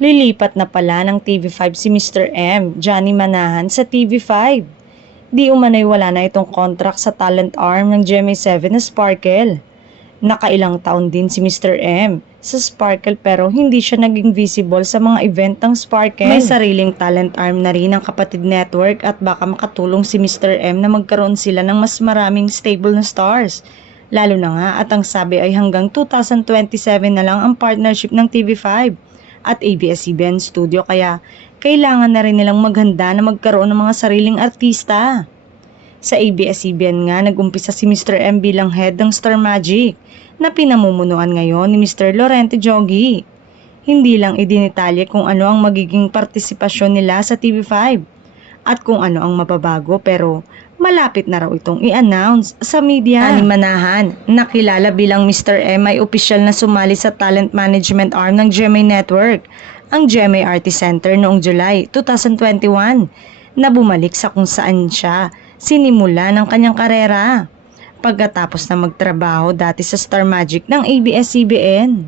Lilipat na pala ng TV5 si Mr. M, Johnny Manahan sa TV5. Di umano'y wala na itong contract sa talent arm ng GMA7 na Sparkle. Nakailang taon din si Mr. M sa Sparkle pero hindi siya naging visible sa mga event ng Sparkle. May sariling talent arm na rin ang kapatid network at baka makatulong si Mr. M na magkaroon sila ng mas maraming stable na stars. Lalo na nga at ang sabi ay hanggang 2027 na lang ang partnership ng TV5 at ABS-CBN Studio kaya kailangan na rin nilang maghanda na magkaroon ng mga sariling artista. Sa ABS-CBN nga nag-umpisa si Mr. M bilang head ng Star Magic na pinamumunuan ngayon ni Mr. Lorente Jogi. Hindi lang idinitalye kung ano ang magiging partisipasyon nila sa TV5 at kung ano ang mababago pero malapit na raw itong i-announce sa media. Ni Manahan, nakilala bilang Mr. M ay opisyal na sumali sa talent management arm ng GMA Network, ang GMA Artist Center noong July 2021 na bumalik sa kung saan siya sinimula ng kanyang karera pagkatapos na magtrabaho dati sa Star Magic ng ABS-CBN.